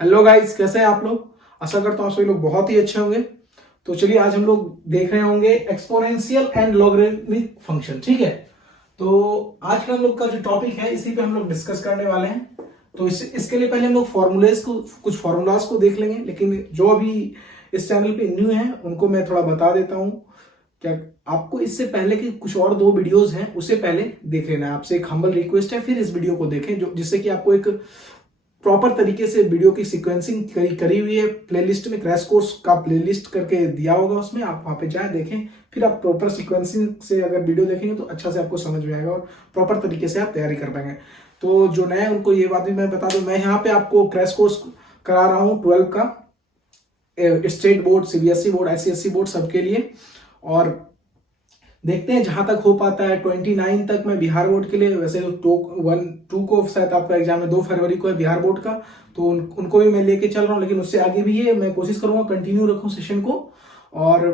Hello guys, कैसे हैं आप लोग। आशा करता हूँ आप सभी लोग बहुत ही अच्छे होंगे। तो चलिए आज हम लोग देख रहे होंगे एक्सपोनेंशियल एंड लॉगरिथमिक फंक्शन। ठीक है, तो आज का हम लोग का जो टॉपिक है इसी पे हम लोग डिस्कस करने वाले हैं। तो इसके लिए पहले हम लोग कुछ फॉर्मूलाज को देख लेंगे, लेकिन जो अभी इस चैनल पे न्यू है उनको मैं थोड़ा बता देता हूँ। क्या आपको इससे पहले के कुछ और 2 वीडियोस हैं उससे पहले देख लेना है। आपसे एक हम्बल रिक्वेस्ट है, फिर इस वीडियो को देखें जो जिससे कि आपको एक प्रॉपर तरीके से वीडियो की सीक्वेंसिंग करी हुई है। प्लेलिस्ट में क्रैश कोर्स का प्लेलिस्ट करके दिया होगा, उसमें आप वहां पे जाएं देखें, फिर आप प्रॉपर सीक्वेंसिंग से अगर वीडियो देखेंगे तो अच्छा से आपको समझ में आएगा और प्रॉपर तरीके से आप तैयारी कर पाएंगे। तो जो नए उनको ये बात भी मैं बता दूं, मैं यहाँ पे आपको क्रैश कोर्स करा रहा हूँ 12 का, state board, CBSE board, ICSE board सबके लिए। और देखते हैं जहां तक हो पाता है 29 तक मैं बिहार बोर्ड के लिए, वैसे तो 1-2 को शायद आपका एग्जाम है, 2 फरवरी को है बिहार बोर्ड का, तो उनको भी मैं लेके चल रहा हूँ। लेकिन उससे आगे भी है, मैं कोशिश करूंगा कंटिन्यू रखूं सेशन को। और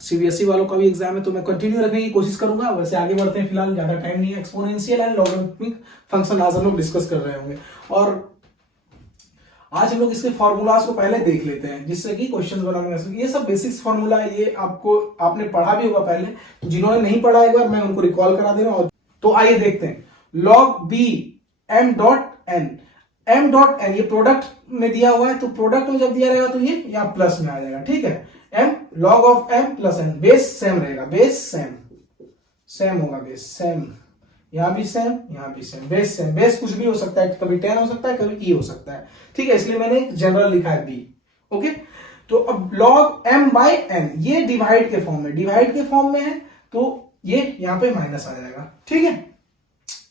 सीबीएसई वालों का भी एग्जाम है तो मैं कंटिन्यू रखने की कोशिश करूंगा। वैसे आगे बढ़ते हैं, फिलहाल ज्यादा टाइम नहीं है। एक्सपोनेंशियल एंड लॉगरिथमिक फंक्शन आज हम लोग डिस्कस कर रहे होंगे और आज हम लोग इसके फॉर्मूलाज को पहले देख लेते हैं जिससे कि क्वेश्चंस बनाने में ये सब बेसिक्स फॉर्मूला है। ये आपने पढ़ा भी होगा पहले, तो जिन्होंने नहीं पढ़ा एक बार मैं उनको रिकॉल करा दे रहा हूं। तो आइए देखते हैं। Log b m dot n ये प्रोडक्ट में दिया हुआ है, तो प्रोडक्ट में जब दिया रहेगा तो ये यहाँ प्लस में आ जाएगा। ठीक है, m log of m plus n, base same रहेगा, बेस सेम होगा, बेस सेम, यहां भी सेम, यहां भी सेम, बेस सेम। बेस कुछ भी हो सकता है, कभी 10 हो सकता है, कभी ई हो सकता है। ठीक है, इसलिए मैंने एक जनरल लिखा है बी। ओके, तो अब लॉग एम बाई एन ये डिवाइड के फॉर्म में है, तो ये यहां पे माइनस आ जाएगा। ठीक है,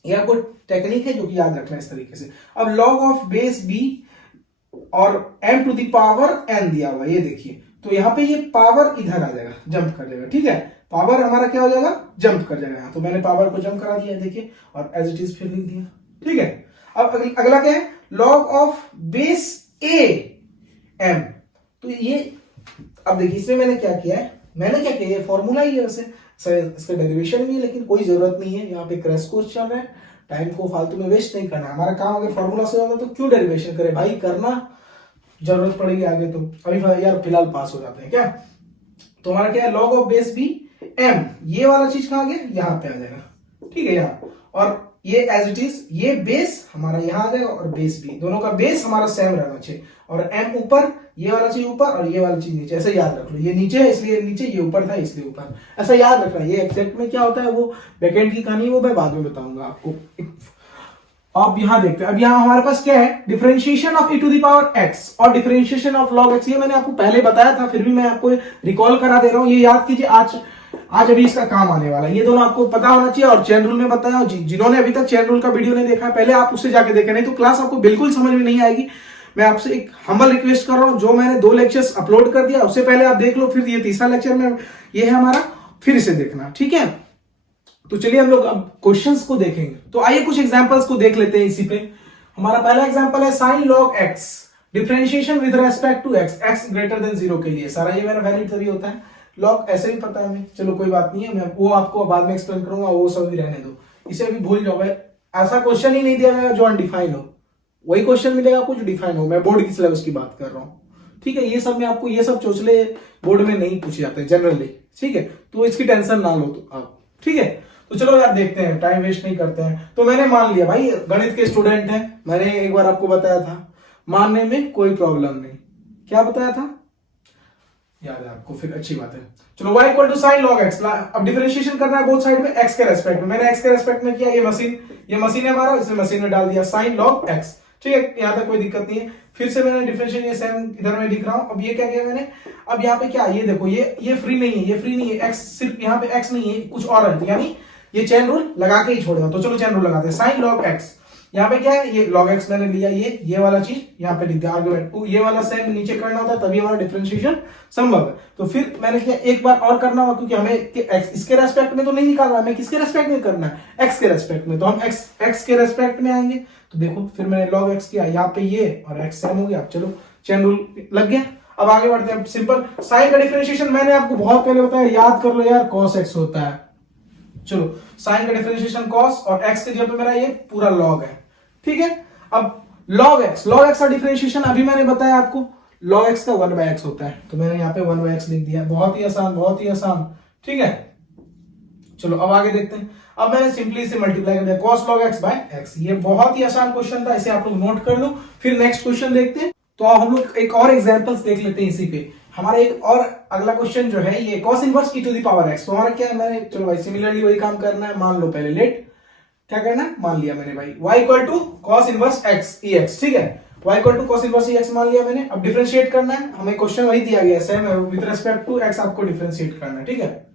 ये आपको टेक्निक है जो कि याद रखना इस तरीके से। अब लॉग ऑफ बेस बी और m to the power n दिया हुआ, ये देखिए, तो यहाँ पे ये पावर इधर आ जाएगा, जंप कर जाएगा। ठीक है, पावर हमारा क्या हो जाएगा, जंप कर जाएगा। तो मैंने पावर को जंप करा दिया, देखिए, और एज इट इज फिर लिख दिया। ठीक है, अब अगला क्या है, log of base a m। तो ये अब देखिए इसमें मैंने क्या किया है, ये फॉर्मूला ही है वैसे, इसका डेरिवेशन भी है, लेकिन कोई जरूरत नहीं है। यहाँ पे क्रैश कोर्स चल रहा है, टाइम को फालतू में वेस्ट नहीं करना। हमारा काम अगर फॉर्मूला से होता तो क्यों डेरिवेशन करे भाई, करना जरूरत पड़ेगी आगे। तो अभी यार फिलहाल पास हो जाते हैं क्या। तो हमारा क्या है, log of base b m, ये वाला चीज कहां गया, यहाँ पे आ जाएगा। ठीक है, यहाँ, और ये एज इट इज, ये बेस हमारा यहाँ आ जाएगा और बेस बी, दोनों का बेस हमारा सेम रहना चाहिए। और एम ऊपर, ये वाला चीज ऊपर और ये वाला चीज नीचे, ऐसे याद रख लो। ये नीचे है इसलिए नीचे, ये ऊपर था इसलिए ऊपर, ऐसा याद रखना। ये एग्जैक्ट में क्या होता है वो बैकएंड की कहानी, वो मैं बाद में बताऊंगा आपको। अब यहां देखते हैं, अब यहां हमारे पास क्या है, differentiation of e to the power x और डिफरेंशिएशन ऑफ log x। ये मैंने आपको पहले बताया था, फिर भी मैं आपको रिकॉल करा दे रहा हूं। ये याद कीजिए, आज अभी इसका काम आने वाला है। ये दोनों आपको पता होना चाहिए। और चैन रूल में बताया, जिन्होंने अभी तक चैन रूल का वीडियो नहीं देखा पहले आप उससे जाके देखें, नहीं तो क्लास आपको बिल्कुल समझ में नहीं आएगी। मैं आपसे एक हम्बल रिक्वेस्ट कर रहा हूं, जो मैंने 2 लेक्चर्स अपलोड कर दिया उससे पहले आप देख लो, फिर ये तीसरा लेक्चर में ये है हमारा, फिर इसे देखना। ठीक है, तो चलिए हम लोग अब क्वेश्चंस को देखेंगे। तो आइए कुछ एग्जांपल्स को देख लेते हैं इसी पे। हमारा पहला एग्जांपल है sine log x, differentiation with respect to x greater than 0 के लिए। सारा ये मेरा वैलिड तभी होता है। लॉग ऐसे भी पता है हमें, चलो कोई बात नहीं है, मैं वो आपको बाद में एक्सप्लेन करूंगा, वो सब भी रहने दो, इसे अभी भूल जाओ। ऐसा क्वेश्चन ही नहीं दिया जाएगा जो अनडिफाइन हो, वही क्वेश्चन मिलेगा कुछ डिफाइन हो। मैं बोर्ड की सिलेबस की बात कर रहा हूँ। ठीक है, ये सब में आपको ये सब चोचले बोर्ड में नहीं पूछे जाते जनरली। ठीक है, तो इसकी टेंशन ना लो तो आप। ठीक है, तो चलो यार देखते हैं, टाइम वेस्ट नहीं करते हैं। तो मैंने मान लिया भाई गणित के स्टूडेंट हैं, मैंने एक बार आपको बताया था, मानने में कोई प्रॉब्लम नहीं। क्या बताया था, याद है आपको, फिर अच्छी बात है। चलो y equal to sine log x, अब डिफरेंशिएशन करना है बोथ साइड में x के रेस्पेक्ट में। मैंने x के रेस्पेक्ट में किया, ये मशीन है हमारा, इसमें मशीन में डाल दिया साइन लॉग x। ठीक है, यहां तक कोई दिक्कत नहीं है। फिर से मैंने डिफरेंशिएशन ये सेम इधर में लिख रहा हूं। अब ये क्या किया मैंने, अब यहाँ पे क्या, ये देखो, ये फ्री नहीं है, ये फ्री नहीं है, x सिर्फ यहाँ पे x नहीं है, कुछ और है, यानी ये चेन रूल लगा के ही छोड़ेगा। तो चलो चेन रूल लगाते हैं, साइन लॉग x, यहाँ पे क्या है, ये log x मैंने लिया, ये वाला चीज यहाँ पे लिख दिया आर्गुमेंट, ये वाला सेम नीचे करना होता है तभी हमारा डिफरेंशिएशन संभव है। तो फिर मैंने किया एक बार और करना होगा, क्योंकि हमें x इसके रेस्पेक्ट में तो नहीं निकालना, हमें किसके रेस्पेक्ट में करना है, x के रेस्पेक्ट में। तो हम x के रेस्पेक्ट में आएंगे। तो देखो फिर मैंने log x किया, यहाँ पे ये और x सेम हो गया। चलो चेन रूल लग गया। अब आगे बढ़ते हैं, सिंपल साइन का डिफरेंशिएशन मैंने आपको बहुत पहले बताया, याद कर लो यार, cos x होता है। चलो साइन का डिफरेंशिएशन cos, और x के जगह पे मेरा ये पूरा log है। ठीक है, अब लॉग एक्स का डिफरेंशिएशन अभी मैंने बताया आपको, लॉग एक्स का 1/x होता है, तो मैंने यहाँ पे 1/x लिख दिया। बहुत ही आसान, बहुत ही आसान, ठीक है। चलो अब आगे देखते हैं। अब मैंने सिंपली इसे मल्टीप्लाई कर दिया, cos log x by x। ये बहुत ही आसान क्वेश्चन था, इसे आप लोग नोट कर लो। फिर नेक्स्ट क्वेश्चन देखते हैं। तो हम लोग एक और एग्जांपल्स देख लेते हैं इसी पे। हमारा एक और अगला क्वेश्चन जो है ये cos inverse e to the power x। तो हमारा क्या है, मैंने चलो भाई सिमिलरली वही काम करना है। मान लो पहले लेट क्या करना है, मान लिया मैंने भाई y equal to cos inverse x ex, ठीक है। y equal to cos inverse ex मान लिया मैंने। अब डिफरेंशिएट करना है, हमें क्वेश्चन वही दिया गया है, सेम है, विद रिस्पेक्ट टू x आपको डिफरेंशिएट करना है, ठीक है।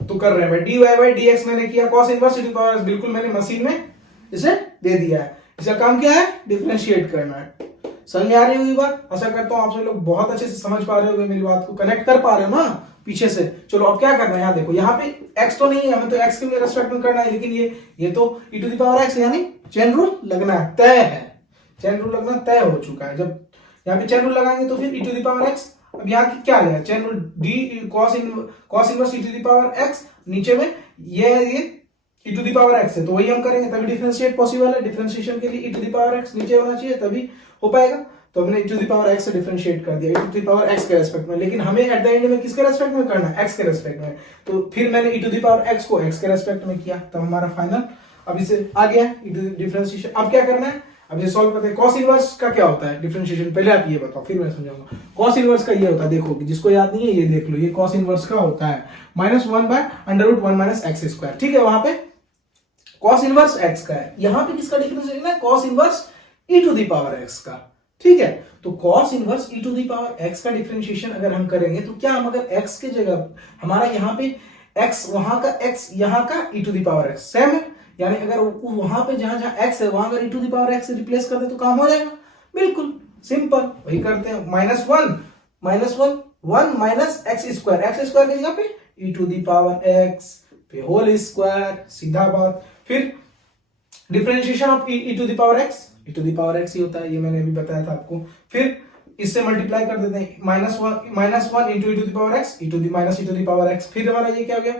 तो कर रहे हैं भाई, dy बाई dx मैंने किया, cos inverse e to power x बिल्कुल मैंने मशीन में इसे दे दिया है। इसका काम क्या है, डिफरेंशिएट करना है। समझ में आ रही होगी बात? आशा करता हूं आप सब लोग बहुत अच्छे से समझ पा रहे होगे, मेरी बात को कनेक्ट कर पा रहे हो ना पीछे से। चलो अब क्या करना है, यहाँ देखो, यहाँ पे x तो नहीं है, हमें तो x के रेस्पेक्ट में करना है, लेकिन ये तो e to the power x यानी चेन रूल लगना है, तय है। चेन रूल लगना तय हो चुका है। जब यहाँ पे चेन रूल लगाएंगे तो फिर e to the power x, अब यहाँ की क्या है, chain rule d cos inverse e to the power x, नीचे में ये e to the power x है, तो वही हम करेंगे तभी डिफरेंशिएट पॉसिबल है। डिफरेंशिएशन के लिए e to the power x नीचे होना चाहिए तभी हो पाएगा। तो हमने e to the power x से डिफरेंशिएट कर दिया, e to the power x के रेस्पेक्ट में, लेकिन हमें एट द एंड में किसके रेस्पेक्ट में करना है, x के रेस्पेक्ट में। तो फिर मैंने e to the power x को x के रेस्पेक्ट में किया, तब हमारा फाइनल अब इसे आ गया e टू द डिफरेंशिएशन। अब क्या करना है, अब ये सॉल्व करते हैं। cos इनवर्स का क्या होता है डिफरेंशिएशन, पहले आप ये बताओ फिर मैं समझाऊंगा। cos इनवर्स का ये होता है, देखो जिसको याद नहीं है ये देख लो, ये cos इनवर्स का होता है -1/√1 - x², ठीक है। वहां पे cos इनवर्स x का है, यहां पे किसका डिफरेंशिएशन है, cos inverse e to the power x का, ठीक है। तो cos inverse e to the power x का डिफरेंशिएशन अगर हम करेंगे तो क्या, हम अगर x के जगह हमारा यहाँ पे x, वहां का x, यहाँ का e to the power x same है, यानी अगर वहां पे जहां जहां x है वहां अगर e to the power x से रिप्लेस कर दे तो काम हो जाएगा, बिल्कुल सिंपल। वही करते हैं, -1 माइनस x² की जगह पे e to the power x पे होल स्क्वायर, सीधा बात। फिर differentiation of e to the power x, e to the power x ही होता है, ये मैंने अभी बताया था आपको। फिर इससे मल्टीप्लाई कर देते हैं, -1 into e to the power x, e to the power x। फिर हमारा ये क्या हो गया,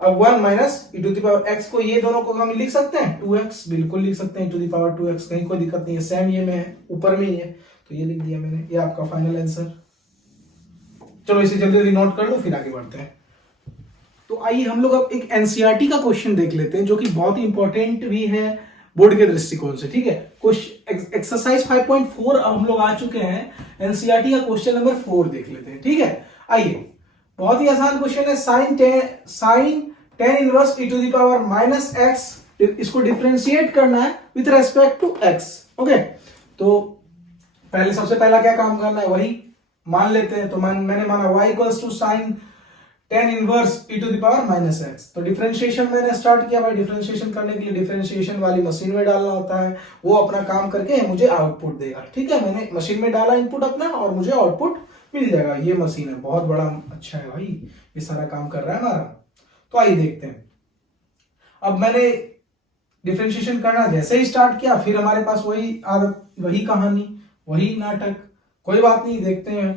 अब 1 minus e to the power x को, ये दोनों को हम लिख सकते हैं 2x, बिल्कुल लिख सकते हैं, e to the power 2x, कहीं कोई दिक्कत नहीं है, सेम ये में है, ऊपर में ही है, तो ये लिख दिया मैंने, ये आपका फाइनल आंसर। चलो इसे जल्दी जल्दी नोट कर लो, फिर आगे बढ़ते हैं। तो आइए हम लोग अब एक एनसीईआरटी का क्वेश्चन देख लेते हैं, जो कि बहुत ही इंपॉर्टेंट भी है बोर्ड के दृष्टिकोण से, ठीक है। एक्सरसाइज 5.4 अब हम लोग आ चुके हैं, एनसीईआरटी का क्वेश्चन नंबर 4 देख लेते हैं, ठीक है। आइए, बहुत ही आसान क्वेश्चन है, sine tan inverse e to the power -x, इसको डिफरेंशिएट करना है with respect to x, okay. तो पहले सबसे पहला क्या काम करना है, वही मान लेते हैं। तो मैंने माना y equals to sine tan inverse e to the power -x। तो डिफरेंशिएशन मैंने स्टार्ट किया भाई। डिफरेंशिएशन करने के लिए डिफरेंशिएशन वाली मशीन में डालना होता है, वो अपना काम करके मुझे आउटपुट देगा, ठीक है। मैंने मशीन में डाला इनपुट अपना और मुझे आउटपुट मिल जाएगा। ये मशीन है, बहुत बड़ा अच्छा है भाई, ये सारा काम कर रहा है हमारा। तो आइए देखते हैं। अब मैंने डिफरेंशिएशन करना जैसे ही स्टार्ट किया, फिर हमारे पास वही आदत, वही कहानी, वही नाटक, कोई बात नहीं, देखते हैं।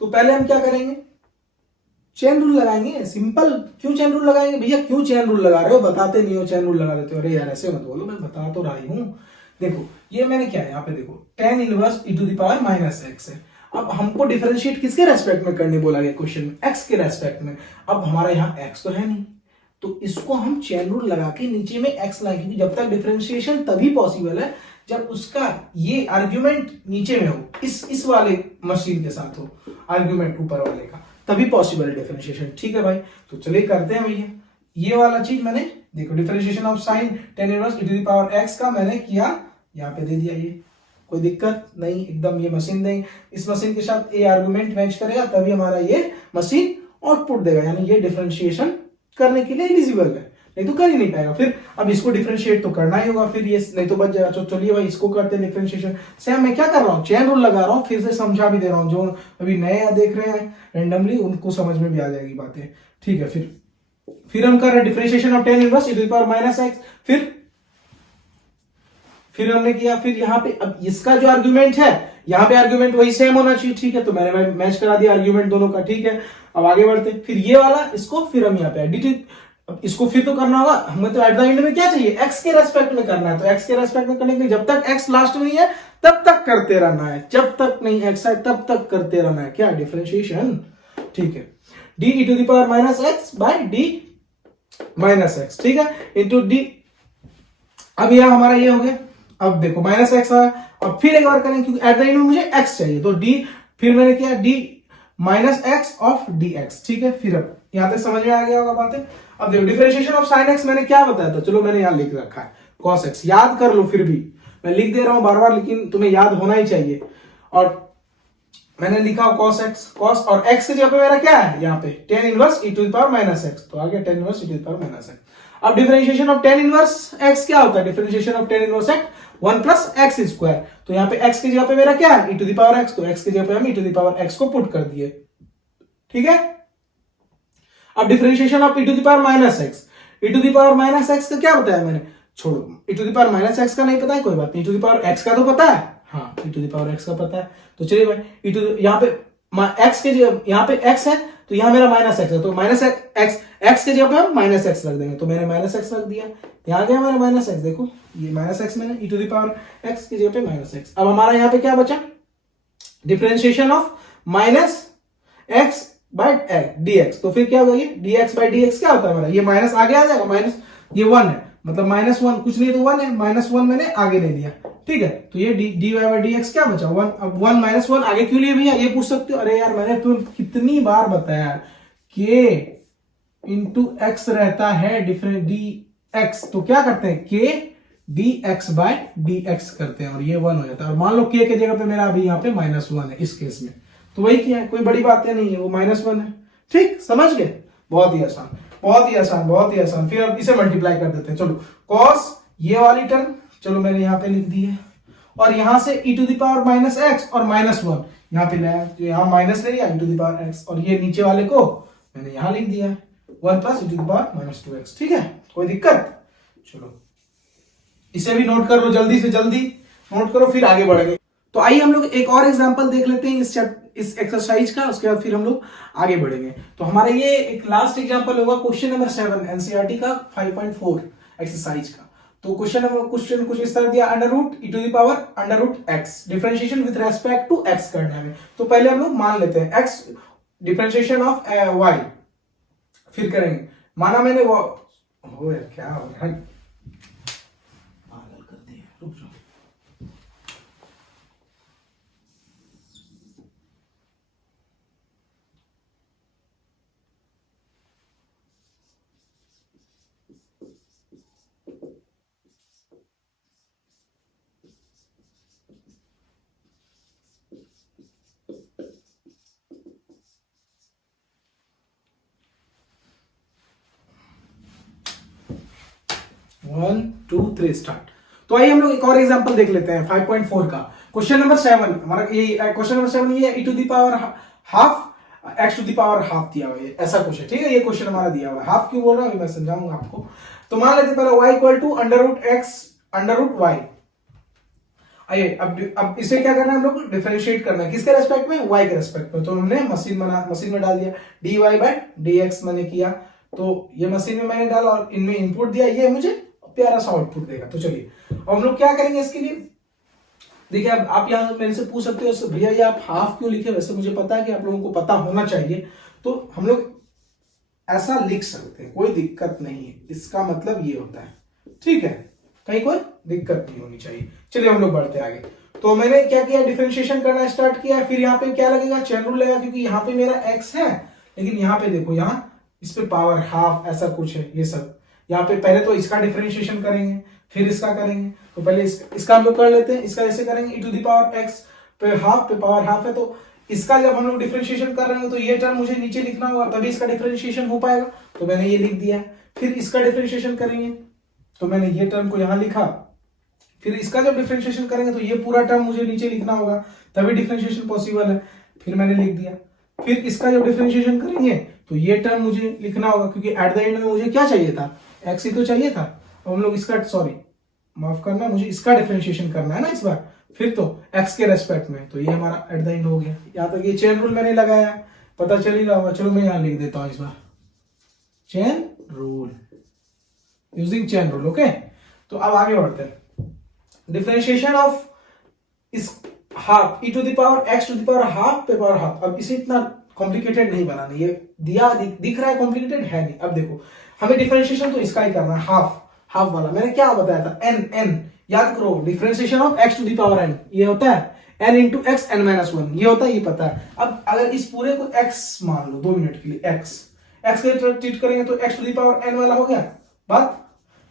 तो पहले हम क्या करेंगे, चेन रूल लगाएंगे, सिंपल। क्यों चेन रूल लगाएंगे भैया, क्यों चेन रूल लगा रहे हो, बताते नहीं हो, चेन रूल लगा देते हो। अरे यार ऐसे मत बोलो, मैं बता तो रही हूं। देखो ये मैंने क्या है, यहाँ पे देखो tan inverse e to the power -x है। अब हमको डिफरेंशिएट किसके रेस्पेक्ट में करने बोला गया क्वेश्चन में, x के रेस्पेक्ट में। अब हमारा यहाँ x तो है नहीं, तो इसको हम चेन रूल लगा के नीचे में x लाएंगे, क्योंकि जब तक डिफरेंशिएशन तभी पॉसिबल है जब उसका ये आर्ग्यूमेंट नीचे में हो, इस वाले मशीन के साथ हो, आर्ग्यूमेंट ऊपर वाले का, तभी पॉसिबल है डिफरेंशिएशन, ठीक है भाई। तो चलिए करते हैं भैया। ये वाला चीज मैंने देखो, differentiation of sine tan inverse e to the power x का मैंने किया, यहाँ पे दे दिया, ये कोई दिक्कत नहीं, एकदम ये मशीन देंगे, इस मशीन के साथ ये आर्गुमेंट मैच करेगा तभी हमारा ये मशीन आउटपुट देगा, यानी ये डिफरेंशिएशन करने के लिए एलिजिबल है, नहीं तो कर ही नहीं पाएगा। फिर अब इसको डिफरेंशिएट तो करना ही होगा, फिर ये नहीं तो बच जाएगा। तो चलिए भाई इसको करते हैं डिफरेंशिएशन। सेम मैं क्या कर रहा हूँ, चेन रूल लगा रहा हूँ, फिर से समझा भी दे रहा हूँ, जो अभी नए देख रहे हैं रेंडमली उनको समझ में भी आ जाएगी बातें, ठीक है। फिर हम कर रहे हैं differentiation of tan inverse e to the power -x। फिर हमने किया, फिर यहाँ पे अब इसका जो आर्गुमेंट है, यहाँ पे आर्गुमेंट वही सेम होना चाहिए, ठीक है। तो मैंने मैच करा दिया आर्गुमेंट दोनों का, ठीक है। अब आगे बढ़ते, फिर ये वाला इसको फिर हम यहाँ पे अब इसको फिर तो करना होगा, हमें तो एट द एंड में क्या चाहिए, एक्स के रेस्पेक्ट में करना है। तो एक्स के रेस्पेक्ट में करने के लिए जब तक एक्स लास्ट में नहीं है तब तक करते रहना है, जब तक नहीं एक्स है तब तक करते रहना है, क्या डिफरेंशिएशन। ठीक है, d e to the power minus x by d minus x, ठीक है, इंटू डी। अब यह हमारा ये हो गया। अब देखो माइनस एक्स आया, अब फिर एक बार करेंगे क्योंकि एट द एंड में मुझे एक्स चाहिए, तो डी, फिर मैंने किया D minus x of D x, ठीक है। फिर अब यहां तक समझ में आ गया होगा बातें। अब देखो डिफरेंशिएशन ऑफ साइन एक्स मैंने क्या बताया था, चलो मैंने यहां लिख रखा है कॉस एक्स, याद कर लो, फिर भी मैं लिख दे रहा हूं बार बार, लेकिन तुम्हें याद होना ही चाहिए। और मैंने लिखा कॉस एक्स, कॉस और एक्स की जगह पे मेरा क्या है यहाँ पे tan inverse e to the power minus x, तो आ गया tan inverse e to the power minus x. अब differentiation of tan inverse x क्या होता है, differentiation of tan inverse x 1 plus x square, तो यहाँ पे एक्स की जगह पे मेरा क्या है e to the power x, तो एक्स की जगह पे हम e to the power x को पुट कर दिए, ठीक है। अब differentiation of e to the power minus x, e to the power minus x का क्या बताया मैंने, छोड़ो, e to the power minus x का नहीं पता है कोई बात नहीं, e to the power x का तो पता है, हाँ ई टू द पावर एक्स का पता है। तो चलिए भाई ई टू यहाँ पे एक्स के यहाँ पे एक्स है तो यहाँ मेरा माइनस एक्स है, तो माइनस एक्स, एक्स के जगह पे हम माइनस एक्स रख देंगे, तो मैंने माइनस एक्स रख दिया, यहाँ गया हमारा माइनस एक्स, देखो ये माइनस एक्स मैंने ई टू द पावर एक्स की जगह पे माइनस एक्स। अब हमारा यहाँ पे क्या बचा, differentiation of minus x by dx, तो फिर क्या होगा ये dx बाय dx क्या होता है हमारा, ये माइनस आगे आ जाएगा, माइनस ये 1 है, मतलब माइनस 1 कुछ नहीं तो 1 है, माइनस 1 मैंने आगे ले लिया, ठीक है। तो ये dy बाय dx क्या बचा 1, अब 1 माइनस 1 आगे क्यों लिए भैया, ये पूछ सकते हो। अरे यार मैंने तुम्हें कितनी बार बताया k इंटू एक्स रहता है डिफरेंट dx, तो क्या करते हैं k dx बाय dx करते हैं और ये 1 हो जाता है, और मान लो k के जगह पे मेरा अभी यहाँ पे माइनस 1 है इस केस में, तो वही क्या है, कोई बड़ी बातें नहीं है, वो माइनस 1 है, ठीक, समझ गए, बहुत ही आसान, बहुत ही आसान, बहुत ही आसान। फिर अब इसे मल्टीप्लाई कर देते हैं, चलो कॉस ये वाली टर्म चलो मैंने यहाँ पे लिख दी है, और यहां से e to the power minus x और माइनस 1 यहाँ पे लाया, तो यहाँ माइनस ले लिया e to the power x, और ये नीचे वाले को मैंने यहाँ लिख दिया 1 plus e to the power minus 2x, ठीक है, कोई दिक्कत। चलो इसे भी नोट कर लो, जल्दी से जल्दी नोट करो, फिर आगे बढ़ेंगे। तो आइए हम लोग एक और एग्जांपल देख लेते हैं इस एक्सरसाइज का, उसके बाद फिर हम लोग आगे बढ़ेंगे। तो हमारा ये एक लास्ट एग्जांपल होगा क्वेश्चन नंबर 7 एनसीईआरटी का 5.4 एक्सरसाइज का। तो क्वेश्चन कुछ इस तरह दिया, under root e to the power under root x, differentiation with respect to x करना है। तो पहले हम लोग मान लेते हैं एक्स डिफरेंशिएशन ऑफ वाई, फिर करेंगे, माना मैंने वो हो यार क्या हो रहा है, पागल कर दिया, रुक जाओ। 1 2 3 स्टार्ट। तो आइए हम लोग एक और एग्जांपल देख लेते हैं 5.4 का, क्वेश्चन नंबर 7 हमारा ये क्वेश्चन नंबर 7 ये e to the power half x to the power half दिया हुआ है, ऐसा कुछ है, ठीक है। ये क्वेश्चन हमारा दिया हुआ है, हाफ क्यों बोल रहा हूं मैं समझाऊंगा आपको। तो मान लेते पहले y equal to under root x under root y. आइए अब इसे क्या करना है, हम लोग डिफरेंशिएट करना है, किसके रेस्पेक्ट में, y के रेस्पेक्ट में। तो हमने मशीन में डाल दिया, dy बाय dx मैंने किया, तो ये मशीन में मैंने डाला और इनमें इनपुट दिया, ये मुझे प्यारा सा आउटपुट देगा। तो चलिए अब हम लोग क्या करेंगे इसके लिए, देखिए अब आप यहाँ मेरे से पूछ सकते हो भैया ये आप हाफ क्यों लिखे, वैसे मुझे पता है कि आप लोगों को पता होना चाहिए, तो हम लोग ऐसा लिख सकते हैं, कोई दिक्कत नहीं है, इसका मतलब ये होता है, ठीक है, कहीं कोई दिक्कत नहीं होनी चाहिए। चलिए हम लोग बढ़ते आगे। तो मैंने क्या किया, डिफरेंशिएशन करना स्टार्ट किया, फिर यहाँ पे क्या लगेगा, चेन रूल लगेगा, क्योंकि यहाँ पे मेरा x है, लेकिन यहाँ पे देखो, यहाँ इस पे पावर हाफ ऐसा कुछ है, ये सब यहाँ पे पहले तो इसका डिफरेंशिएशन करेंगे फिर इसका करेंगे। तो पहले इसका हम लोग कर लेते हैं, इसका ऐसे करेंगे, ई टू द पावर एक्स पे पावर हाफ है, तो इसका जब हम लोग डिफरेंशिएशन कर रहे हैं तो ये टर्म मुझे नीचे लिखना होगा, तभी इसका डिफरेंशिएशन हो पाएगा, तो मैंने ये लिख दिया है। फिर इसका डिफरेंशिएशन करेंगे तो मैंने ये टर्म को यहाँ लिखा, फिर इसका जब डिफरेंशिएशन करेंगे तो ये पूरा टर्म मुझे नीचे लिखना होगा, तभी डिफरेंशिएशन पॉसिबल है, फिर मैंने लिख दिया। फिर इसका जब डिफरेंशिएशन करेंगे तो ये टर्म मुझे लिखना होगा, क्योंकि एट द एंड में मुझे क्या चाहिए था, एक्स ही तो चाहिए था। अब हम लोग इसका, सॉरी माफ करना, मुझे इसका डिफरेंशिएशन करना है ना इस बार, फिर तो एक्स के रेस्पेक्ट में, तो ये हमारा एट द एंड हो गया। यहाँ तक ये चेन रूल मैंने लगाया, पता चल ही रहा होगा, चलो मैं यहाँ लिख देता हूँ इस बार, chain rule, using chain rule. Okay, तो अब आगे बढ़ते हैं। डिफरेंशिएशन ऑफ इस half e to the power x to the power half पे पावर हाफ। अब इसे इतना कॉम्प्लिकेटेड नहीं बनाना, ये दिख रहा है कॉम्प्लिकेटेड है नहीं। अब देखो हमें डिफरेंशिएशन तो इसका ही करना है, हाफ वाला। मैंने क्या बताया था, n याद करो, differentiation of x to the power n ये होता है n into x n minus one, ये होता है, ये पता है। अब अगर इस पूरे को x मान लो 2 मिनट के लिए, x के लिए ट्रीट करेंगे तो x to the power n वाला हो गया बात,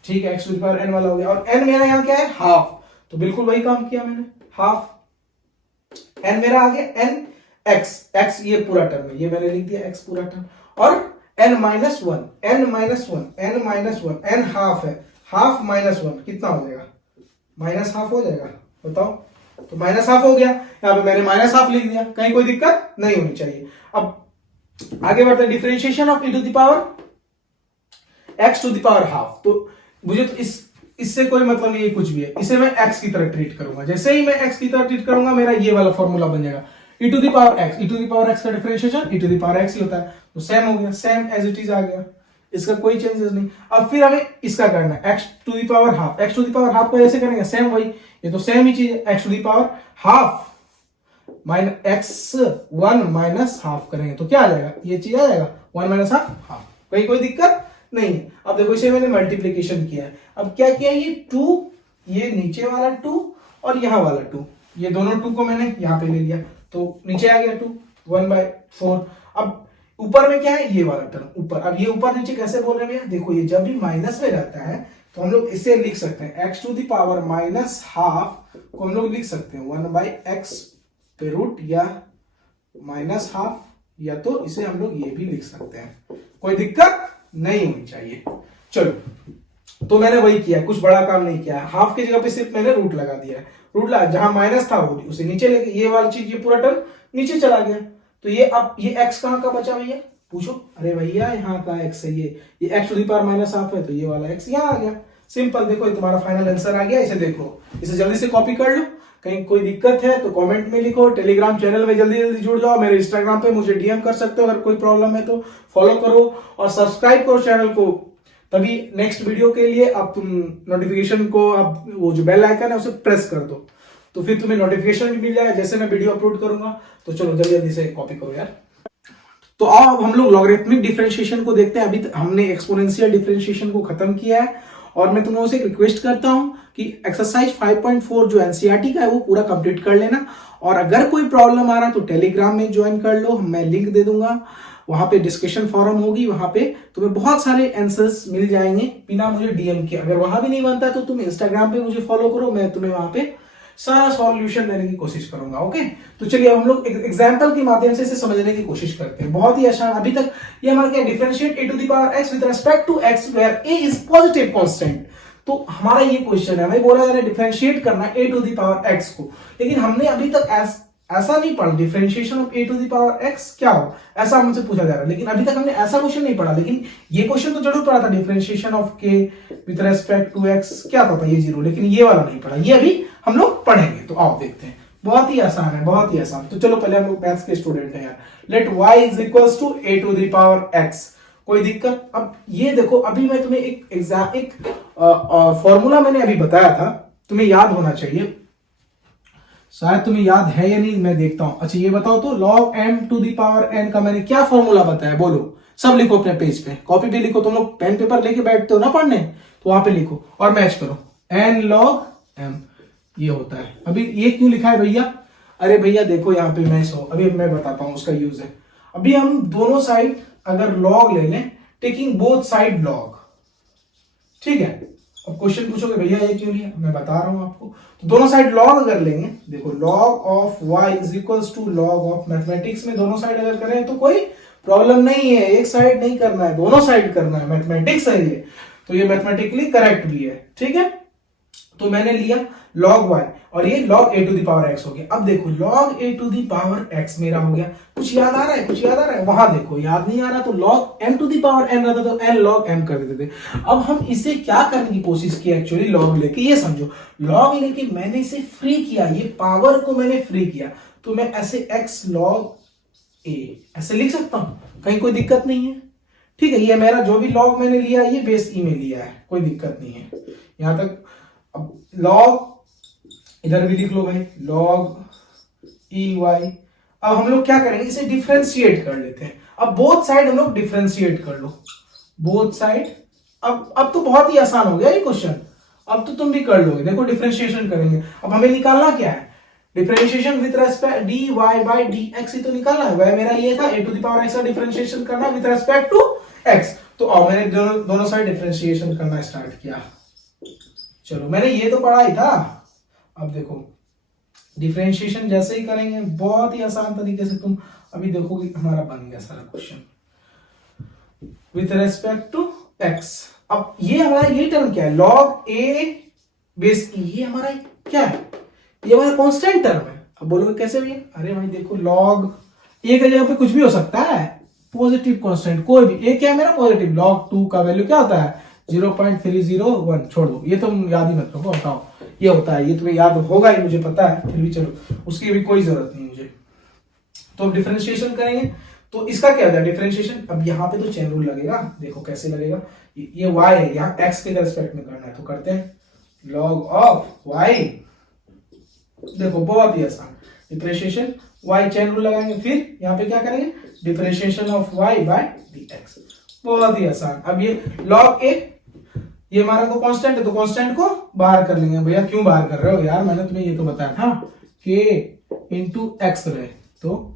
ठीक है, x to the power n वाला हो गया। और n मेरा यहाँ क्या है, हाफ, तो बिल्कुल वही काम किया मैंने, हाफ। n मेरा आ गया n x ये पूरा टर्म है, ये मैंने लिख दिया x पूरा टर्म। और n minus one, n half है, हाफ माइनस वन कितना हो जाएगा, माइनस हाफ हो जाएगा, बताओ। तो माइनस हाफ हो गया, यहाँ पे मैंने माइनस हाफ लिख दिया, कहीं कोई दिक्कत नहीं होनी चाहिए। अब आगे बढ़ते हैं, differentiation of e to the power x to the power half. तो मुझे तो इससे कोई मतलब नहीं है, कुछ भी है, इसे मैं x की तरह ट्रीट करूंगा। जैसे ही मैं x की तरह ट्रीट करूंगा मेरा ये वाला फॉर्मूला बन जाएगा, e to the power x का differentiation e to the power x ही होता है, तो सेम हो गया, सेम एज इट इज आ गया, इसका कोई चेंजेस नहीं। अब फिर हमें इसका करना है x to the power half, x to the power half को ऐसे करेंगे, सेम वही, ये तो सेम ही चीज है, x to the power half minus x1 minus half करेंगे तो क्या आ जाएगा, ये चीज आ जाएगा 1 माइनस हाफ, कोई दिक्कत नहीं। अब देखो इसे मैंने मल्टीप्लीकेशन किया है, अब क्या किया, ये 2, ये नीचे वाला 2 और यहां वाला 2, ये दोनों 2 को मैंने यहां पे ले लिया, तो नीचे आ गया 2, 1/4। अब ऊपर में क्या है, ये वाला टर्म ऊपर। अब ये ऊपर नीचे कैसे बोल रहे हैं भैया, देखो ये जब भी माइनस में रहता है तो हम लोग इसे लिख सकते हैं, x to the power minus half को हम लोग लिख सकते हैं 1/x पे रूट, या माइनस हाफ, या तो इसे हम लोग ये भी लिख सकते हैं, कोई दिक्कत नहीं होनी चाहिए। चलो, तो मैंने वही किया, कुछ बड़ा काम नहीं किया है, हाफ की जगह पे सिर्फ मैंने रूट लगा दिया है, रूट लगा, जहां माइनस था वो उसे नीचे लेके, ये वाली चीज, ये पूरा टर्म नीचे चला गया। तो ये अब ये x कहां का बचा भैया, पूछो, अरे भैया यहाँ का x है, ये x to the power minus half है, तो ये वाला x यहाँ आ गया, सिंपल। देखो ये तुम्हारा फाइनल आंसर आ गया, इसे देखो, इसे जल्दी से कॉपी कर लो, कहीं कोई दिक्कत है तो कमेंट में लिखो, टेलीग्राम चैनल में जल्दी जुड़ जाओ, मेरे इंस्टाग्राम पे मुझे डीएम कर सकते हो, अगर कोई प्रॉब्लम है तो फॉलो करो और सब्सक्राइब करो चैनल को, तभी नेक्स्ट वीडियो के लिए अब तुम नोटिफिकेशन को, अब वो जो बेल आइकन है उसे प्रेस कर दो, तो फिर तुम्हें नोटिफिकेशन भी मिल जाएगा जैसे मैं वीडियो अपलोड करूंगा। तो चलो जल्दी से कॉपी करो यार। तो अब हम लोग लॉगरिथमिक डिफरेंशिएशन को देखते हैं। अभी हमने एक्सपोनेंशियल डिफरेंशिएशन को खत्म किया है, और मैं तुम लोगों से रिक्वेस्ट करता हूं कि एक्सरसाइज 5.4 जो एनसीईआरटी का है वो पूरा कंप्लीट कर लेना, और अगर कोई प्रॉब्लम आ रहा है तो टेलीग्राम में ज्वाइन कर लो, मैं लिंक दे दूंगा, वहां पे डिस्कशन फोरम होगी, वहां पे तुम्हें बहुत सारे आंसर्स मिल जाएंगे बिना मुझे डीएम के। अगर वहां भी नहीं बनता तो तुम इंस्टाग्राम पे मुझे फॉलो करो, मैं तुम्हें वहां पे सारा सॉल्यूशन देने की कोशिश करूंगा। ओके, तो चलिए अब हम लोग एग्जांपल के माध्यम से इसे समझने की कोशिश करते हैं। बहुत ही आसान, अभी तक ये हमारा क्या, differentiate a to the power x with respect to x where a is positive constant. तो हमारा ये क्वेश्चन है, हमें बोला जा रहा है डिफरेंशिएट करना a to the power x को, लेकिन हमने अभी तक ऐसा नहीं पढ़ा differentiation of a to the power x क्या हो, ऐसा हमसे पूछा जा रहा है, लेकिन अभी तक हमने ऐसा क्वेश्चन नहीं पढ़ा। लेकिन ये क्वेश्चन तो जरूर पढ़ा था, डिफरेंशिएशन ऑफ के विद रिस्पेक्ट टू एक्स क्या था ये 0, लेकिन ये वाला नहीं पढ़ा, ये अभी हम लोग पढ़ेंगे। तो आओ देखते हैं, बहुत ही आसान है, बहुत ही आसान। तो चलो पहले हम लोग मैथ्स के स्टूडेंट हैं यार, let y is equals to a to the power x, कोई दिक्कत। अब ये देखो, अभी मैं तुम्हें एक फॉर्मूला मैंने अभी बताया था, तुम्हें याद होना चाहिए, शायद तुम्हें याद है या नहीं मैं देखता हूं। अच्छा ये बताओ तो, log m to the power n का मैंने क्या फॉर्मूला बताया, बोलो, सब लिखो अपने पेज पे, कॉपी पे लिखो, तुम लोग पेन पेपर लेके बैठते हो ना पढ़ने, तो वहां पे लिखो और मैच करो, n log m ये होता है। अभी ये क्यों लिखा है भैया, अरे भैया देखो यहाँ पे मैच हो, अभी मैं बताता हूँ उसका यूज है। अभी हम दोनों साइड अगर log ले लें, टेकिंग बोथ साइड log, ठीक है। अब क्वेश्चन पूछोगे भैया ये क्यों लिया, मैं बता रहा हूं आपको। तो दोनों साइड log अगर लेंगे, देखो log of y is equals to log of, mathematics में दोनों साइड अगर करें तो कोई प्रॉब्लम नहीं है, एक साइड नहीं करना है, दोनों साइड करना है, मैथमेटिक्स है ये, तो ये मैथमेटिकली करेक्ट भी है, ठीक है। तो मैंने लिया log y और ये log a to the power x हो गया। अब देखो log a to the power x मेरा हो गया, कुछ याद आ रहा है, कुछ याद आ रहा है, वहां देखो याद नहीं आ रहा तो log m to the power n रहता तो n log m कर देते थे। अब हम इसे क्या करने की कोशिश की, एक्चुअली log लेके, ये समझो log लेके मैंने इसे फ्री किया, ये पावर को मैंने फ्री किया, तो मैं ऐसे x log a ऐसे लिख सकता हूं, कहीं कोई दिक्कत नहीं है, ठीक है, ये मेरा जो भी लॉग मैंने लिया है ये बेस ई में लिया है, कोई दिक्कत नहीं है यहां तक। अब लॉग इधर भी लिख लो भाई, लॉग ई वाई। अब हम लोग क्या करेंगे, इसे डिफरेंशिएट कर लेते हैं। अब बोथ साइड हम लोग डिफरेंशिएट कर लो, बोथ साइड। अब तो बहुत ही आसान हो गया ये क्वेश्चन, अब तो तुम भी कर लोगे। देखो डिफरेंशिएशन करेंगे, अब हमें निकालना क्या है, differentiation with respect d y by d x ही तो निकालना है। वाई मेरा ये था, a to the power x का डिफरेंशिएशन करना विद रेस्पेक्ट टू एक्स। तो अब मैंने दोनों साइड डिफरेंशिएशन करना स्टार्ट किया। चलो मैंने ये तो पढ़ा ही था। अब देखो डिफरेंशिएशन जैसे ही करेंगे बहुत ही आसान तरीके से तुम अभी देखोगे हमारा बन गया सारा question with respect to x. अब ये हमारा ये टर्म क्या है, लॉग ए बेस ई, ये हमारा क्या है, ये हमारा कांस्टेंट टर्म है। अब बोलोगे कैसे भैया, अरे भाई देखो लॉग ए की जगह पे कुछ भी हो सकता है, पॉजिटिव कांस्टेंट कोई भी। ए क्या है मेरा पॉजिटिव, लॉग 2 का वैल्यू क्या होता है 0.301। छोड़ दो ये तुम याद ही मत रखो, बताओ ये होता है, ये तुम्हें याद होगा ही मुझे पता है, फिर भी चलो उसकी भी कोई जरूरत नहीं मुझे। तो अब डिफरेंशिएशन करेंगे तो इसका क्या होता है डिफरेंशिएशन। अब यहाँ पे तो चेन रूल लगेगा, देखो कैसे लगेगा, ये y है, यहाँ x के रेस्पेक्ट में करना है तो करते हैं log ऑफ y। देखो बहुत ही आसान, डिफरेंशिएशन y चेन रूल लगाएंगे, फिर यहाँ पे क्या करेंगे differentiation of y by dx, बहुत ही आसान। अब ये log a ये हमारा तो कांस्टेंट है, तो कांस्टेंट को बाहर कर लेंगे। भैया क्यों बाहर कर रहे हो यार, मैंने तुम्हें ये तो बताया था k इंटू एक्स रहे, तो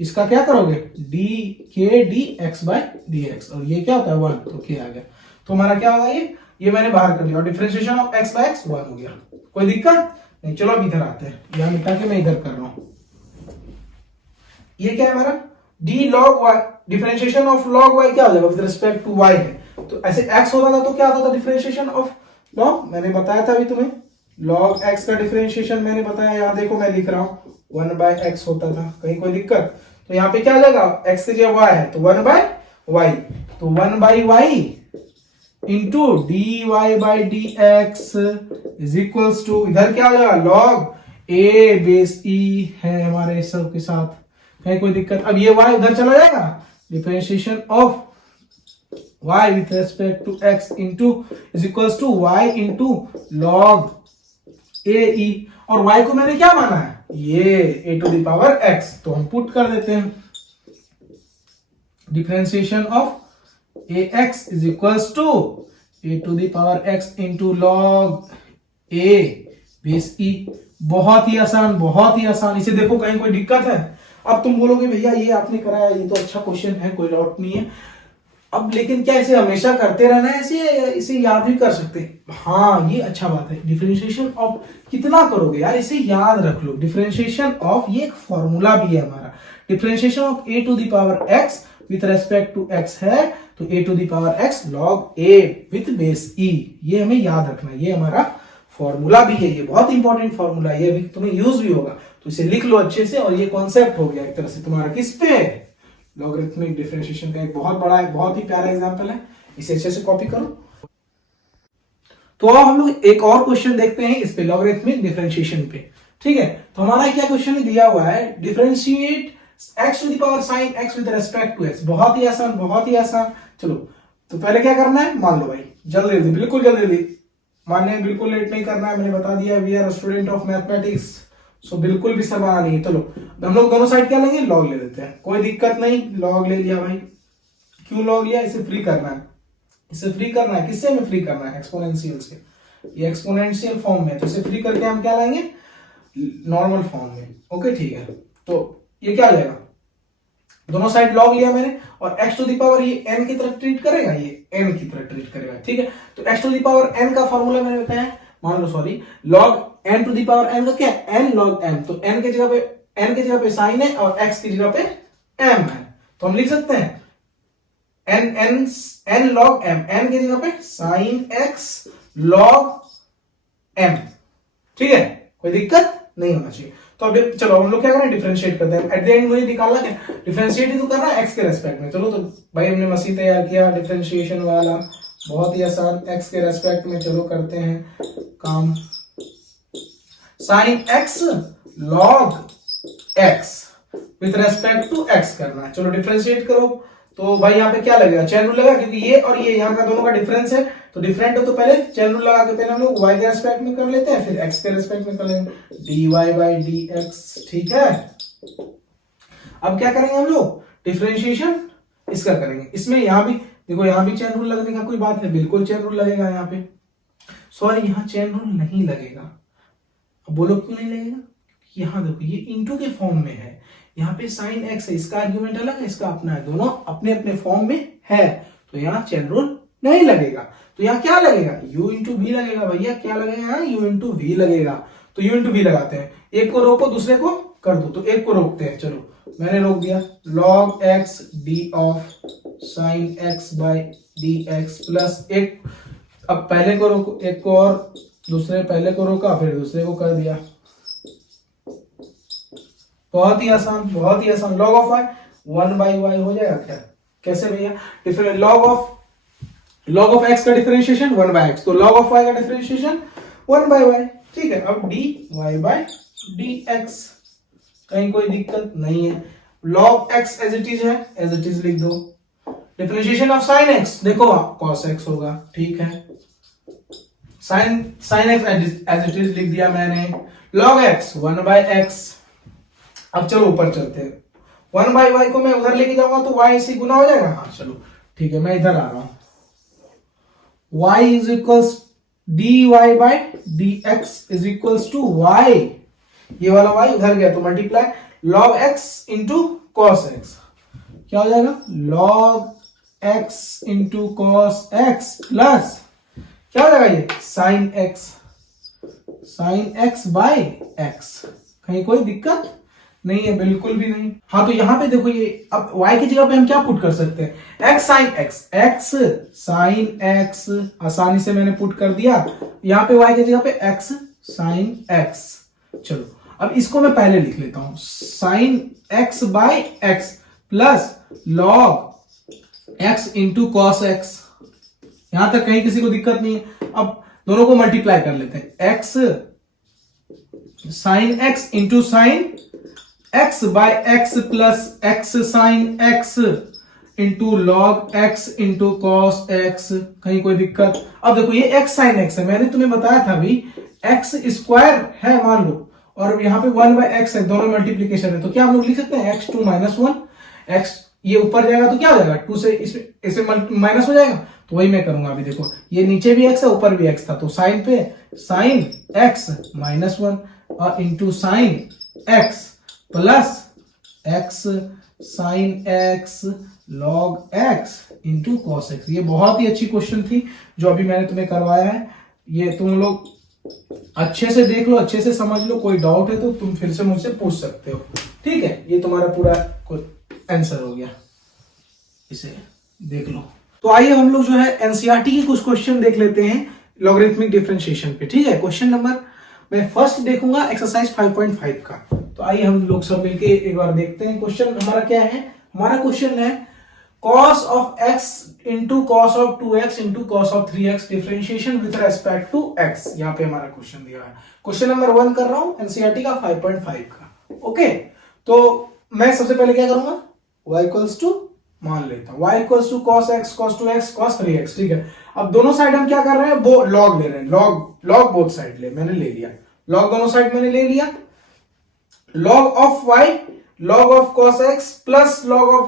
इसका क्या करोगे डी के d x by d x, और ये क्या होता है 1, तो k आ गया। तो हमारा क्या होगा ये मैंने बाहर कर लिया, और differentiation of x by x 1 हो गया, कोई दिक्कत नहीं। चलो अब इधर आते हैं, यहां मिटा के मैं इधर कर रहा हूं। ये क्या है हमारा D log y, differentiation of log y क्या हो जाएगा विद रिस्पेक्ट टू y है, तो ऐसे x होता था तो क्या होता था डिफरेंशिएशन ऑफ लॉग, मैंने बताया था अभी तुम्हें लॉग x का डिफरेंशिएशन मैंने बताया। यहां देखो मैं लिख रहा हूं 1 बाय x होता था, कहीं कोई दिक्कत, तो यहाँ पे क्या आ जाएगा x की जगह y है तो 1 बाय y, तो 1 by y into d y by d x is equals to, इधर क्या हो जाएगा लॉग ए बेस ई है हमारे सब के साथ, कहीं कोई दिक्कत। अब ये y उधर चला जाएगा, differentiation of y with respect to x into is equals to y into log a e, और y को मैंने क्या माना है ये a to the power x, तो हम पुट कर देते हैं differentiation of ax is equals to a to the power x into log a base e। बहुत ही आसान, बहुत ही आसान, इसे देखो कहीं कोई दिक्कत है। अब तुम बोलोगे भैया ये आपने कराया, ये तो अच्छा क्वेश्चन है, कोई डाउट नहीं है। अब लेकिन क्या इसे हमेशा करते रहना है, इसे याद भी कर सकते हैं। हाँ ये अच्छा बात है, डिफरेंशिएशन ऑफ कितना करोगे यार, इसे याद रख लो। डिफरेंशिएशन ऑफ ये एक फॉर्मूला भी है हमारा, differentiation of a to the power x with respect to x है, तो a to the power x log a with base e, ये हमें याद रखना है, ये हमारा फॉर्मूला भी है, ये बहुत इंपॉर्टेंट फॉर्मूला है, ये भी तुम्हें यूज भी होगा, तो इसे लिख लो अच्छे से। और ये कॉन्सेप्ट हो गया एक तरह से तुम्हारा किस पे, लॉगरिथमिक डिफरेंशिएशन का एक बहुत बड़ा, एक बहुत ही प्यारा एग्जांपल है, इसे अच्छे से कॉपी करो। तो अब हम लोग एक और क्वेश्चन देखते हैं इस पे, लॉगरिथमिक डिफरेंशिएशन पे, ठीक है। तो हमारा क्या क्वेश्चन दिया हुआ है, differentiate x to the power sin x with respect to x। बहुत ही आसान, बहुत ही आसान। चलो तो पहले क्या करना है, मान लो भाई, जल्दी जल्दी, बिल्कुल जल्दी जल्दी मानने, बिल्कुल लेट नहीं करना है, मैंने बता दिया we are student of mathematics, so बिल्कुल भी शर्माना नहीं है। चलो हम लोग दोनों साइड क्या लेंगे, लॉग ले लेते हैं, कोई दिक्कत नहीं, लॉग ले लिया भाई। क्यों लॉग लिया, इसे फ्री करना है, इसे फ्री करना है, किससे हमें फ्री करना है, एक्सपोनेंशियल से, ये एक्सपोनेंशियल फॉर्म में, तो इसे फ्री करके हम क्या लाएंगे नॉर्मल फॉर्म में। ओके ठीक है, तो ये क्या आ जाएगा, दोनों साइड लॉग लिया मैंने, और x टू द पावर ये n की तरह ट्रीट करेगा, ये n की तरह ट्रीट करेगा, ठीक है। तो x to the power n का फॉर्मूला मैंने बताया, मान लो sorry, log n to the power n का क्या है, n log m, तो n की जगह पे साइन है और x की जगह पे m है, तो हम लिख सकते हैं n log m, n की जगह पे साइन x log m, ठीक है, कोई दिक्कत नहीं होना चाहिए। तो अब चलो हम लोग क्या करें, डिफरेंशिएट करते हैं। एट द एंड मुझे निकालना क्या, डिफरेंशिएट ही तो करना है x के रेस्पेक्ट में। चलो तो भाई हमने मसीह तैयार किया डिफरेंशिएशन वाला, बहुत ही आसान, x के रेस्पेक्ट में। चलो करते हैं काम, sine x log x with respect to x करना है। चलो डिफरेंशिएट करो, तो भाई यहाँ पे क्या लगेगा, चैन रूल लगेगा, क्योंकि ये और ये यहाँ का दोनों का डिफरेंस है, तो डिफरेंट हो तो पहले चैन रूल लगा के पहले हम लोग y के रेस्पेक्ट में कर लेते हैं, फिर x के रेस्पेक्ट में कर लेंगे dy/dx। ठीक है, अब क्या करेंगे हम लोग, डिफरेंशिएशन इसका करेंगे। इसमें यहाँ भी देखो, यहाँ भी चैन रूल लगने का कोई बात है, बिल्कुल चैन रूल लगेगा यहाँ पे। सॉरी, यहाँ चैन रूल नहीं लगेगा। अब बोलो क्यों नहीं लगेगा, यहाँ देखो ये इंटू के फॉर्म में है, यहाँ पे साइन एक्स है, इसका आर्ग्यूमेंट अलग है, इसका अपना है, दोनों अपने अपने फॉर्म में है, तो यहाँ चैन रूल नहीं लगेगा। तो यहाँ क्या लगेगा, u इंटू वी लगेगा। भैया क्या लगेगा यहाँ, u इंटू वी लगेगा। तो u इंटू वी लगाते हैं, एक को रोको दूसरे को कर दो, तो एक को रोकते हैं, चलो मैंने रोक दिया, log x d of sine x by d x plus एक, अब पहले को रोको, एक को और दूसरे, पहले को रोका फिर दूसरे को कर दिया। बहुत ही आसान, बहुत ही आसान। log ऑफ y 1/y हो जाएगा क्या, कैसे भैया, डिफरेंट log ऑफ x का डिफरेंशिएशन 1/x, तो log ऑफ y का डिफरेंशिएशन 1/y। ठीक है, अब dy/dx, कहीं कोई दिक्कत नहीं है। log x as it is है, एज इट इज लिख दो। डिफरेंशिएशन ऑफ sin x देखो cos x होगा। ठीक है, sin x as it is लिख दिया मैंने। log x 1/x। अब चलो ऊपर चलते हैं, 1/y को मैं उधर लेके जाऊंगा तो y से गुना हो जाएगा। हाँ चलो ठीक है, मैं इधर आ रहा हूं, y is equals dy/dx is equals to y, ये वाला y उधर गया तो multiply log x into cos x, क्या हो जाएगा log x into cos x plus क्या हो जाएगा ये sin x बाय x। कहीं कोई दिक्कत नहीं है, बिल्कुल भी नहीं। हाँ तो यहाँ पे देखो, ये अब y की जगह पे हम क्या पुट कर सकते हैं, x sin x आसानी से मैंने पुट कर दिया, यहाँ पे y की जगह पे x sin x। चलो अब इसको मैं पहले लिख लेता हूं, sin x by x plus log x into cos x। यहां तक कहीं किसी को दिक्कत नहीं है। अब दोनों को मल्टीप्लाई कर लेते हैं, x sin x into sine x by x plus x sin x into log x into cos x। कहीं कोई दिक्कत, अब देखो ये x sin x है, मैंने तुम्हें बताया था अभी x स्क्वायर है मान लो, और यहाँ पे 1/x है, दोनों मल्टीप्लीकेशन है, तो क्या हम लोग लिख सकते हैं x2 - 1, x ये ऊपर जाएगा तो क्या हो जाएगा 2 से इसे माइनस हो जाएगा, तो वही मैं करूंगा। अभी देखो ये नीचे भी x है ऊपर भी x था, तो साइन पे sin x -1 और into sine x plus x sin x log x into cos x। ये बहुत ही अच्छी क्वेश्चन थी जो अभी मैंने तुम्हें करवाया है, ये तुम लोग अच्छे से देख लो, अच्छे से समझ लो, कोई डाउट है तो तुम फिर से मुझसे पूछ सकते हो। ठीक है, ये तुम्हारा पूरा आंसर हो गया, इसे देख लो। तो आइए हम लोग जो है एनसीईआरटी के कुछ क्वेश्चन देख लेते हैं लॉगरिथमिक डिफरेंशिएशन पे। ठीक है, क्वेश्चन नंबर मैं फर्स्ट देखूंगा एक्सरसाइज 5.5 का, तो आइए हम लोग सब मिलके एक बार देखते हैं। क्वेश्चन हमारा क्या है, हमारा क्वेश्चन है cos of x into cos of 2x into cos of 3x differentiation with respect to x। यहाँ पे हमारा क्वेश्चन दिया है, क्वेश्चन नंबर 1 कर रहा हूं एनसीईआरटी का 5.5 का। ओके, तो मैं सबसे पहले क्या करूंगा, y इक्वल्स टू मान लेता हूं, y equals to cos x cos 2x cos 3x। ठीक है, अब दोनों साइड हम क्या कर रहे हैं, वो लॉग ले रहे हैं, लॉग बोथ साइड मैंने ले लिया, लॉग दोनों साइड मैंने ले लिया। log of y log of cos x plus log of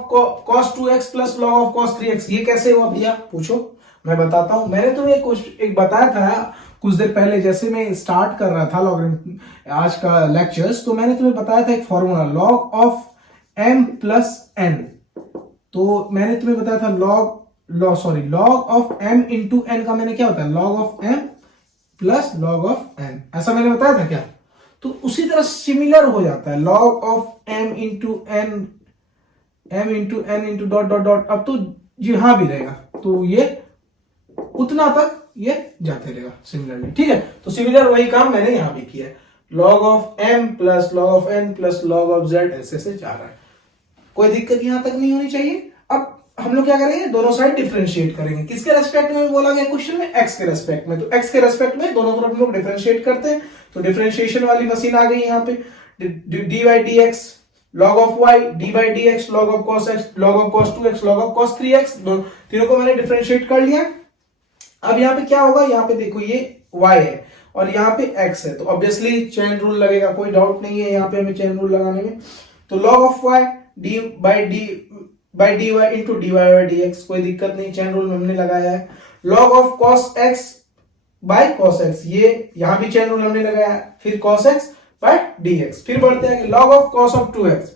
cos 2x plus log of cos 3x, ये कैसे हुआ भैया पूछो, मैं बताता हूं। मैंने तुम्हें एक बताया था कुछ देर पहले, जैसे मैं स्टार्ट कर रहा था लॉग आज का लेक्चर्स, तो मैंने तुम्हें बताया था एक formula log of m plus n। तो मैंने तुम्हें बताया था log of m into n का मैंने क्या होता है log of m plus log of n, ऐसा मैंने बताया था क्या। तो उसी तरह सिमिलर हो जाता है log of m into n into dot dot dot, अब तो यहां भी रहेगा, तो ये उतना तक ये जाते रहेगा सिमिलरली। ठीक है, तो सिमिलर वही काम मैंने यहां भी किया है, log of m plus log of n plus log of z ऐसे जा रहा है, कोई दिक्कत यहां तक नहीं होनी चाहिए। अब हम लोग क्या करेंगे, दोनों साइड डिफरेंशिएट करेंगे, किसके रेस्पेक्ट में बोला गया क्वेश्चन में, x के रेस्पेक्ट में, तो x के रेस्पेक्ट में दोनों तरफ हम लोग डिफरेंशिएट करते हैं, तो डिफरेंशिएशन वाली मशीन आ गई यहाँ पे, dy/dx log of y d by dx, log of cos x, log of cos 2x, log of cos 3x, तीनों को मैंने डिफरेंशिएट कर लिया। अब यहाँ पे क्या होगा, यहाँ पे देखो ये y है और यहाँ पे x है, तो ऑब्वियसली चेन रूल लगेगा, कोई डाउट नहीं है यहाँ पे हमें चेन रूल लगाने में। तो log of y d by dy into dy by dx, कोई दिक्कत नहीं, चेन रूल हमने लगाया है। log of cos x by cos x, ये यहाँ भी चेन रूल हमने लगाया है। फिर cos x by dx, फिर बढ़ते हैं log of cos of 2x।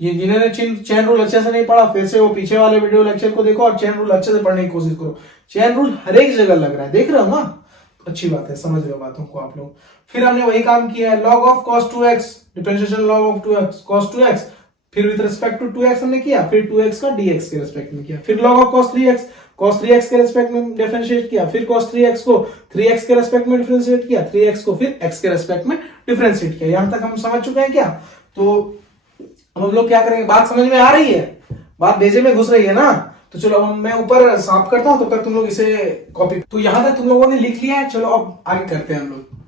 ये जिन्होंने चेन रूल अच्छे से नहीं पढ़ा, फिर से वो पीछे वाले वीडियो लेक्चर को देखो और चेन रूल अच्छे से पढ़ने की कोशिश करो। चेन रूल हर एक जगह लग रहा है, देख रहे हो ना, अच्छी बात है, समझ रहे हो बातों को आप लोग। फिर हमने वही काम किया है, log of cos 2x, differentiation log of 2x cos 2x, फिर विद रिस्पेक्ट टू 2x हमने किया, फिर 2x का dx के रिस्पेक्ट में किया, फिर log of cos 3x के रिस्पेक्ट में डिफरेंशिएट किया, फिर cos 3x को 3x के रिस्पेक्ट में डिफरेंशिएट किया, 3x को फिर x के रिस्पेक्ट में डिफरेंशिएट किया। यहां तक हम समझ चुके हैं क्या? तो अब हम लोग क्या करेंगे, बात समझ में आ रही है, बात भेजे में घुस रही है ना? तो चलो अब मैं ऊपर साफ करता हूं, तब तक तुम लोग इसे कॉपी। तो यहां तक तुम लोगों ने लिख लिया है, चलो अब आगे करते हैं हम लोग।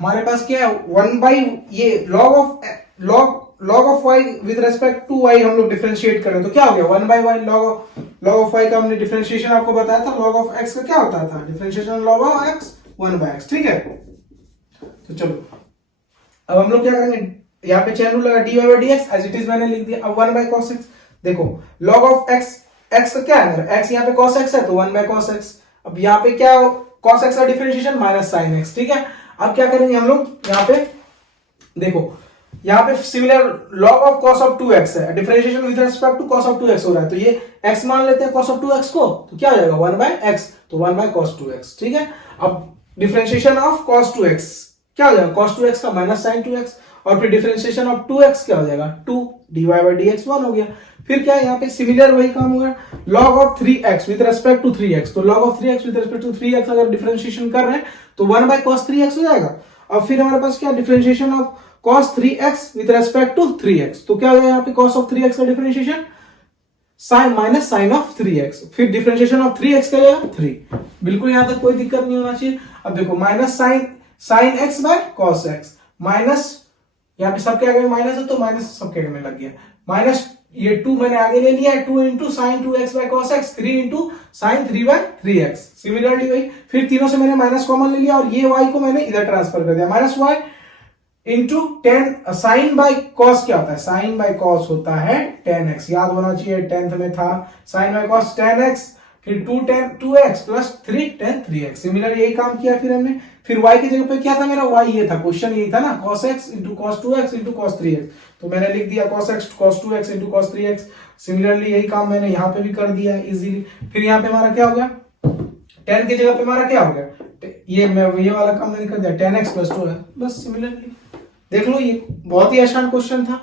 हमारे पास क्या है, 1 बाई ये log of y with respect to y हम लोग डिफरेंशिएट करें तो क्या हो गया, 1 by y log of y का हमने डिफरेंशिएशन आपको बताया था, log of x का क्या होता था, differentiation log of x 1 by x, ठीक है। तो चलो अब हम लोग क्या करेंगे, यहाँ पे चेन रूल लगा dy by dx as it is मैंने लिख दिया। अब 1 बाई cos x, देखो log of x का क्या है, x यहाँ पे cos x है तो 1 बाई cos x। अब यहाँ पे क्या cos x का डिफरेंशिएशन माइनस sin x, ठीक है। अब क्या करेंगे हम लोग, यहाँ पे देखो यहाँ पे similar log of cos of 2x है, differentiation with respect to cos of 2x हो रहा है, तो ये x मान लेते हैं cos of 2x को, तो क्या हो जाएगा 1 बाय x, तो 1 बाय cos 2x, ठीक है। अब डिफरेंशिएशन ऑफ cos 2x क्या हो जाएगा, cos 2x का माइनस sin 2x, और फिर डिफरेंशिएशन ऑफ 2x क्या हो जाएगा 2 dy by dx 1 हो गया। फिर क्या यहाँ पे सिमिलर वही काम होगा, log of 3x with respect to 3x, तो log of 3x with respect to 3x अगर डिफरेंशिएशन कर रहे हैं तो 1 बाय cos 3x हो जाएगा। अब फिर हमारे पास क्या, differentiation of cos 3x with respect to 3x, तो क्या हो जाएगा यहाँ पे cos of 3x का differentiation sin minus sin of 3x, फिर डिफरेंशिएशन ऑफ 3x क्या हो जाएगा 3। बिल्कुल यहाँ तक कोई दिक्कत नहीं होना चाहिए। अब देखो minus sin x by cos x, minus यहाँ पे सबके आगे में माइनस है तो माइनस सबके आगे में लग गया, माइनस ये 2 मैंने आगे ले लिया है, 2 into sine 2x by cos x, 3 into sine 3 by 3x। Similarly वही, फिर तीनों से मैंने माइनस कॉमन ले लिया और ये y को मैंने इधर ट्रांसफर कर दिया, minus y into 10 sine by cos क्या होता है, साइन बाय कॉस होता है 10x, याद होना चाहिए, 10th में था साइन बाय कॉस 10x, फिर 2x प्लस 3 10 3x। सिमिलर यही काम किया फिर हमने, फिर y की जगह पे क्या था मेरा, y ये था, क्वेश्चन यही था ना, cos x into cos 2x into cos 3x, तो मैंने लिख दिया cos x cos 2x into cos 3x। Similarly यही काम मैंने यहाँ पे भी कर दिया है इजीली। फिर यहाँ पे हमारा क्या हो गया, 10 की जगह पे हमारा क्या हो गया, ये वाला काम मैंने कर दिया 10x प्लस 2 है, बस सिमिलरली देख लो, ये बहुत ही आसान क्वेश्चन था।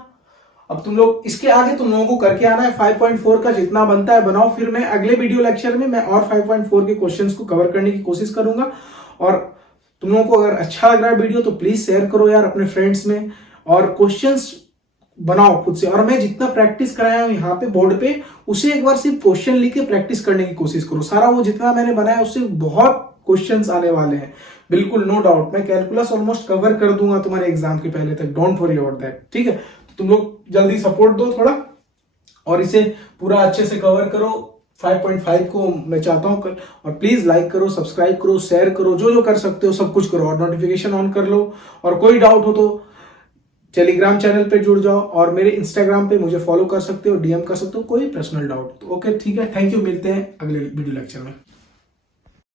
अब तुम लोग इसके आगे तुम लोगों को करके आना है, 5.4 का जितना बनता है बनाओ, फिर मैं अगले वीडियो लेक्चर में मैं और 5.4 के क्वेश्चंस को कवर करने की कोशिश करूंगा। और तुम लोगों को अगर अच्छा लग रहा है वीडियो तो प्लीज शेयर करो यार अपने फ्रेंड्स में, और क्वेश्चंस बनाओ खुद से, और मैं जितना प्रैक्टिस कराया हूं यहाँ पे बोर्ड पे उसे एक बार सिर्फ क्वेश्चन लिख के प्रैक्टिस करने की कोशिश करो। सारा वो जितना मैंने बनाया उससे बहुत क्वेश्चंस आने वाले हैं, बिल्कुल नो डाउट। मैं कैलकुलस ऑलमोस्ट कवर कर दूंगा तुम्हारे एग्जाम के पहले तक, डोंट वरी अबाउट दैट, ठीक है। तो तुम लोग जल्दी सपोर्ट दो थोड़ा और इसे पूरा अच्छे से कवर करो। 5.5 को मैं चाहता हूं कर, और प्लीज लाइक करो, सब्सक्राइब करो, शेयर करो, जो जो कर सकते हो सब कुछ करो, और नोटिफिकेशन ऑन कर लो। और कोई डाउट हो तो टेलीग्राम चैनल पे जुड़ जाओ, और मेरे इंस्टाग्राम पे मुझे फॉलो कर सकते हो, डीएम कर सकते हो कोई पर्सनल डाउट। तो ओके ठीक है, थैंक यू, मिलते हैं अगले वीडियो लेक्चर में।